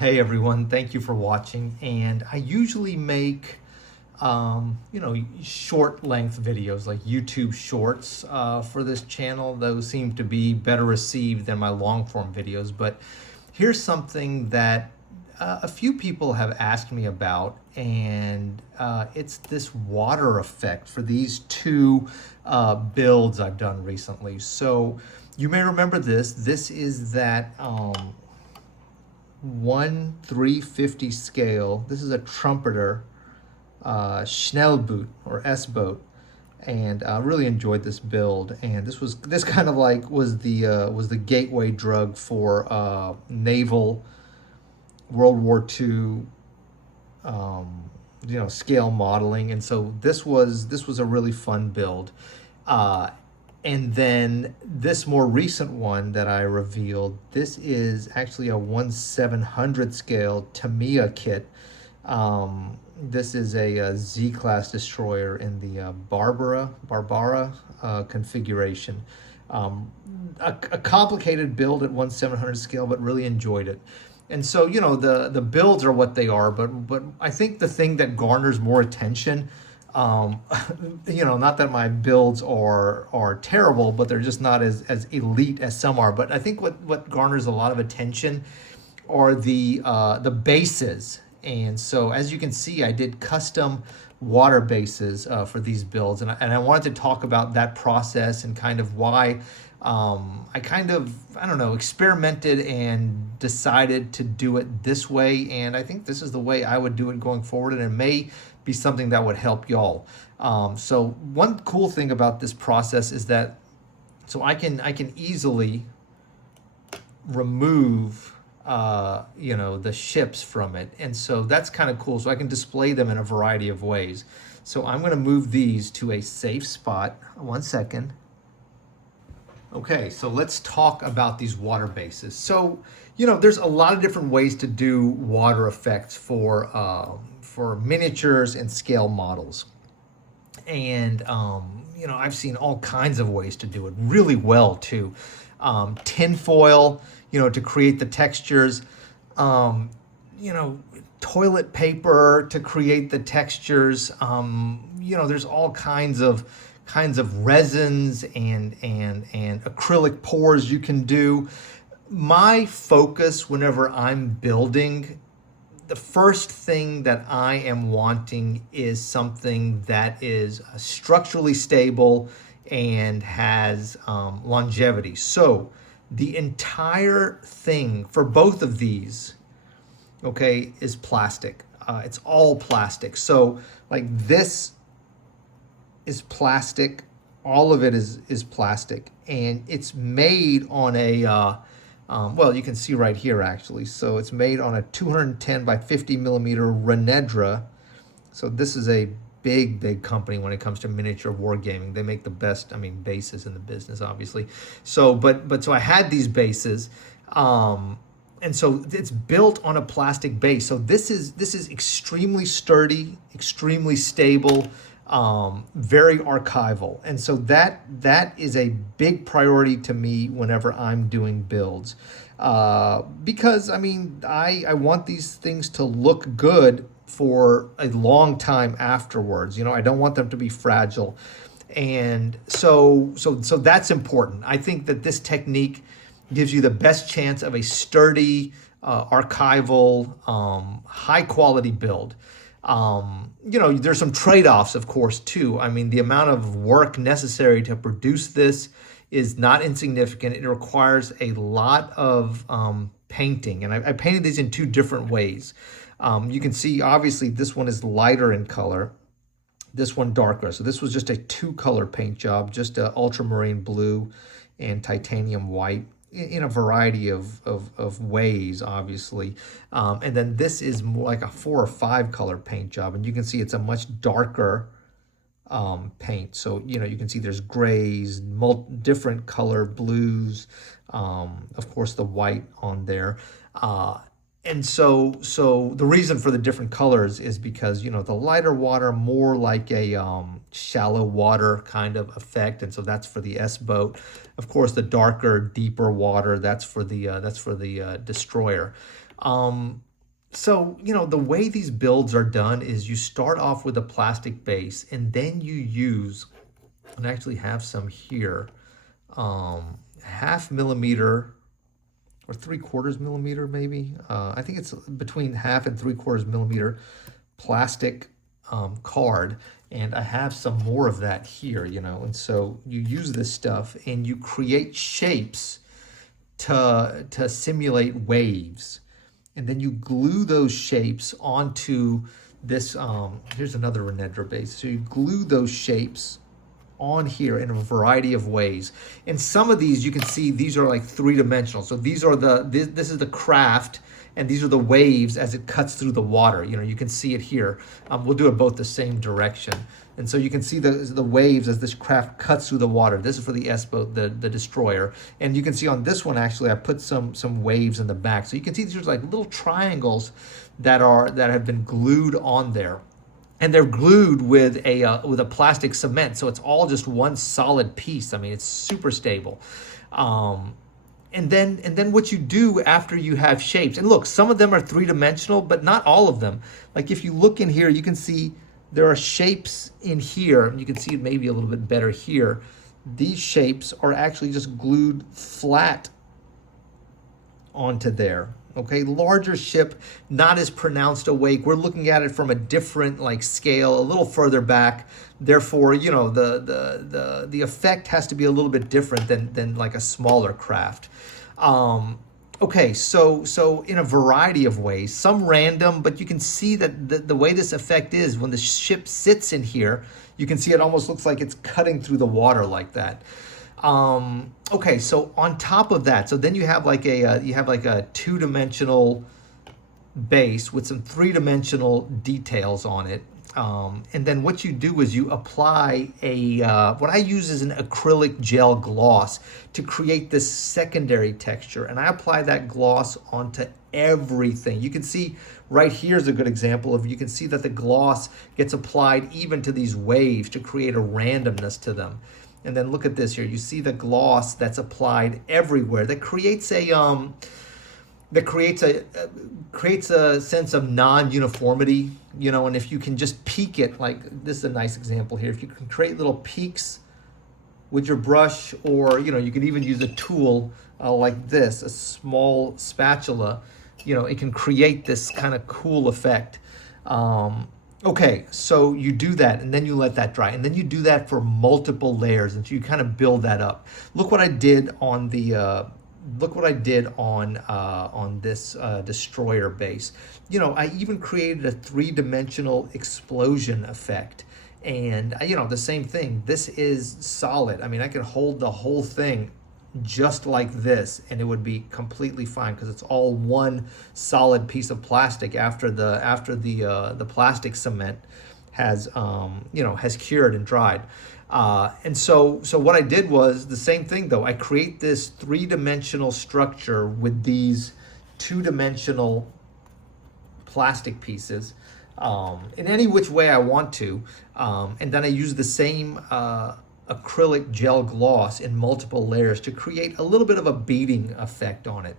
Hey everyone, thank you for watching. And I usually make, short length videos like YouTube shorts for this channel. Those seem to be better received than my long form videos. But here's something that a few people have asked me about, and it's this water effect for these two builds I've done recently. So you may remember this. This is that 1/350 scale. This is a trumpeter Schnellboot or S-boat, and I really enjoyed this build. And this kind of like was the gateway drug for naval World War II scale modeling. And so this was a really fun build. And then this more recent one that I revealed, this is actually a 1/700 scale Tamiya kit. This is a Z-class destroyer in the Barbara configuration. A complicated build at 1/700 scale, but really enjoyed it. And so, the builds are what they are, but I think the thing that garners more attention, not that my builds are terrible, but they're just not as elite as some are. But I think what garners a lot of attention are the bases. And so as you can see, I did custom water bases for these builds, and I wanted to talk about that process and kind of why I don't know, experimented and decided to do it this way. And I think this is the way I would do it going forward, and it may be something that would help y'all. So one cool thing about this process is that I can easily remove the ships from it, and so that's kind of cool. So I can display them in a variety of ways. So I'm going to move these to a safe spot. 1 second. Okay, so let's talk about these water bases. So, there's a lot of different ways to do water effects for miniatures and scale models. And, I've seen all kinds of ways to do it really well too. Tin foil, to create the textures, toilet paper to create the textures. There's all kinds of resins and acrylic pours you can do. My focus whenever I'm building, the first thing that I am wanting is something that is structurally stable and has longevity. So the entire thing for both of these, okay, is plastic. It's all plastic. So like this is plastic. All of it is plastic, and it's made on a well, you can see right here actually. So it's made on a 210 by 50 millimeter Renedra. So this is a big company when it comes to miniature wargaming. They make the best, bases in the business, obviously. So so I had these bases, and so it's built on a plastic base. So this is extremely sturdy, extremely stable, very archival. And so that is a big priority to me whenever I'm doing builds, because I want these things to look good for a long time afterwards. I don't want them to be fragile. And so that's important. I think that this technique gives you the best chance of a sturdy, archival, high quality build. There's some trade-offs, of course, too. The amount of work necessary to produce this is not insignificant. It requires a lot of painting, and I painted these in two different ways. You can see, obviously, this one is lighter in color, this one darker. So this was just a 2-color paint job, just a ultramarine blue and titanium white, in a variety of ways, obviously. And then this is more like a 4 or 5 color paint job, and you can see it's a much darker paint. So, you can see there's grays, different color blues, of course the white on there. And so the reason for the different colors is because, the lighter water, more like a shallow water kind of effect. And so that's for the S-boat. Of course, the darker, deeper water, that's for the destroyer. So, the way these builds are done is you start off with a plastic base and then you use, and I actually have some here, 0.5 millimeter or 3/4 millimeter maybe. I think it's between 1/2 and 3/4 millimeter plastic card. And I have some more of that here, and so you use this stuff and you create shapes to simulate waves. And then you glue those shapes onto this, here's another Renedra base. So you glue those shapes on here in a variety of ways. And some of these you can see these are like three-dimensional. So these are this is the craft, and these are the waves as it cuts through the water. You can see it here. We'll do it both the same direction. And so you can see the waves as this craft cuts through the water. This is for the S-boat, the destroyer. And you can see on this one, actually, I put some waves in the back. So you can see these are like little triangles that have been glued on there. And they're glued with a plastic cement, so it's all just one solid piece. I mean, it's super stable. And then what you do after you have shapes, and look, some of them are three-dimensional, but not all of them. Like if you look in here, you can see there are shapes in here, and you can see it maybe a little bit better here. These shapes are actually just glued flat onto there. Okay, larger ship, not as pronounced a wake. We're looking at it from a different scale, a little further back. Therefore, the effect has to be a little bit different than like a smaller craft. Okay, so in a variety of ways, some random, but you can see that the way this effect is when the ship sits in here, you can see it almost looks like it's cutting through the water like that. Okay, so on top of that, so then you have like a two-dimensional base with some three-dimensional details on it. And then what you do is you apply what I use is an acrylic gel gloss to create this secondary texture. And I apply that gloss onto everything. You can see right here is a good example of, you can see that the gloss gets applied even to these waves to create a randomness to them. And then look at this here. You see the gloss that's applied everywhere. That creates a sense of non-uniformity, and if you can just peak it, like this is a nice example here. If you can create little peaks with your brush, or you could even use a tool like this, a small spatula, it can create this kind of cool effect. Okay, so you do that and then you let that dry, and then you do that for multiple layers until you kind of build that up. Look what I did on this destroyer base. I even created a three-dimensional explosion effect, and the same thing. This is solid. I mean, I could hold the whole thing just like this and it would be completely fine, because it's all one solid piece of plastic after the plastic cement has has cured and dried. And so what I did was the same thing though. I create this three-dimensional structure with these two-dimensional plastic pieces in any which way I want to, and then I use the same acrylic gel gloss in multiple layers to create a little bit of a beading effect on it.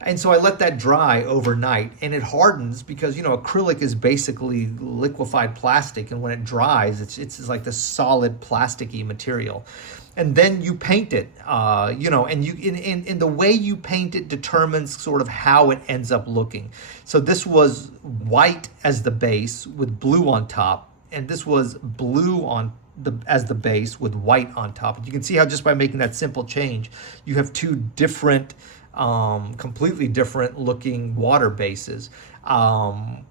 And so I let that dry overnight, and it hardens because acrylic is basically liquefied plastic, and when it dries it's like this solid plasticky material. And then you paint it, and you in the way you paint it determines sort of how it ends up looking. So this was white as the base with blue on top, and this was blue as the base with white on top. And you can see how just by making that simple change, you have two different, completely different looking water bases. And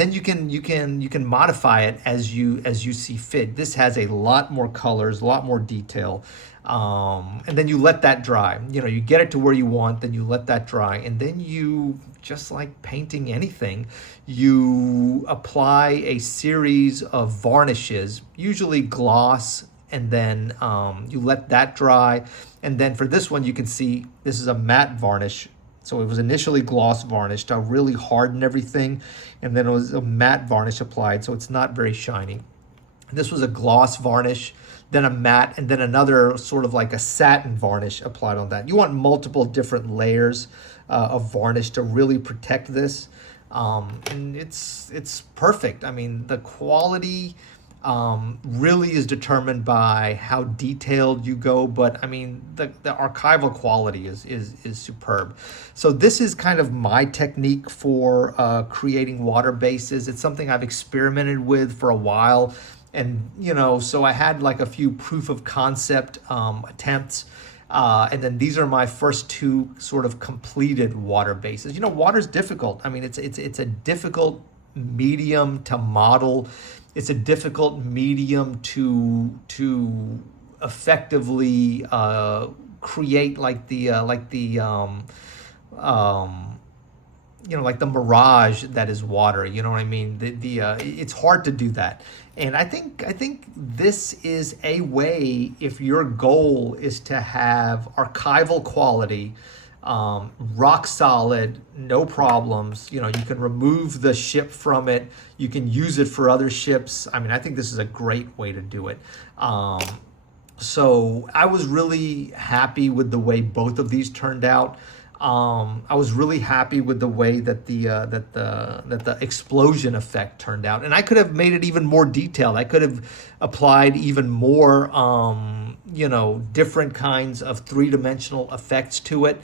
then you can modify it as you see fit. This has a lot more colors, a lot more detail. And then you let that dry. You get it to where you want, then you let that dry, and then you, just like painting anything, you apply a series of varnishes, usually gloss, and then you let that dry. And then for this one, you can see this is a matte varnish. So it was initially gloss varnish to really harden everything, and then it was a matte varnish applied, so it's not very shiny. This was a gloss varnish, then a matte, and then another sort of like a satin varnish applied on that. You want multiple different layers of varnish to really protect this. And it's perfect. I mean, the quality really is determined by how detailed you go, but I mean the archival quality is superb. So this is kind of my technique for creating water bases. It's something I've experimented with for a while, and so I had like a few proof of concept attempts. And then these are my first two sort of completed water bases. Water's difficult. I mean, it's a difficult medium to model. It's a difficult medium to effectively create like the mirage that is water. You know what I mean? It's hard to do that. And I think this is a way, if your goal is to have archival quality, rock solid, no problems. You can remove the ship from it. You can use it for other ships. I mean, I think this is a great way to do it. So I was really happy with the way both of these turned out. I was really happy with the way that the explosion effect turned out, and I could have made it even more detailed. I could have applied even more, different kinds of three-dimensional effects to it.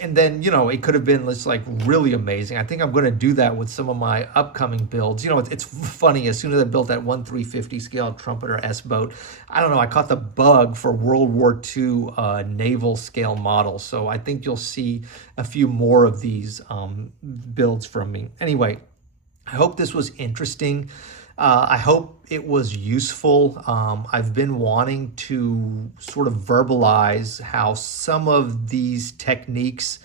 And then, it could have been just like really amazing. I think I'm going to do that with some of my upcoming builds. It's funny. As soon as I built that 1/350 scale Trumpeter S boat, I don't know, I caught the bug for World War II naval scale models. So I think you'll see a few more of these builds from me. Anyway, I hope this was interesting. I hope it was useful. I've been wanting to sort of verbalize how some of these techniques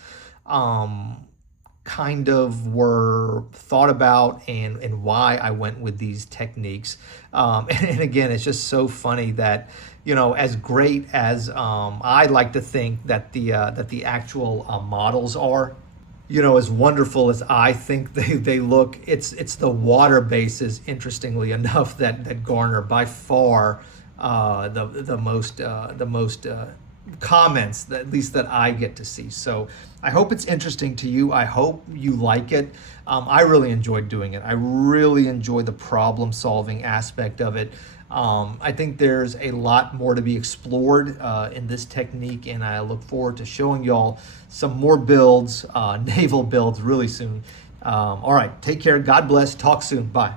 kind of were thought about and why I went with these techniques. And again, it's just so funny that, as great as I like to think that the actual models are, as wonderful as I think they look, it's the water bases, interestingly enough, that garner by far the most comments, at least that I get to see. So I hope it's interesting to you. I hope you like it. I really enjoyed doing it. I really enjoy the problem solving aspect of it. I think there's a lot more to be explored in this technique, and I look forward to showing y'all some more builds, naval builds, really soon. All right, take care. God bless. Talk soon. Bye.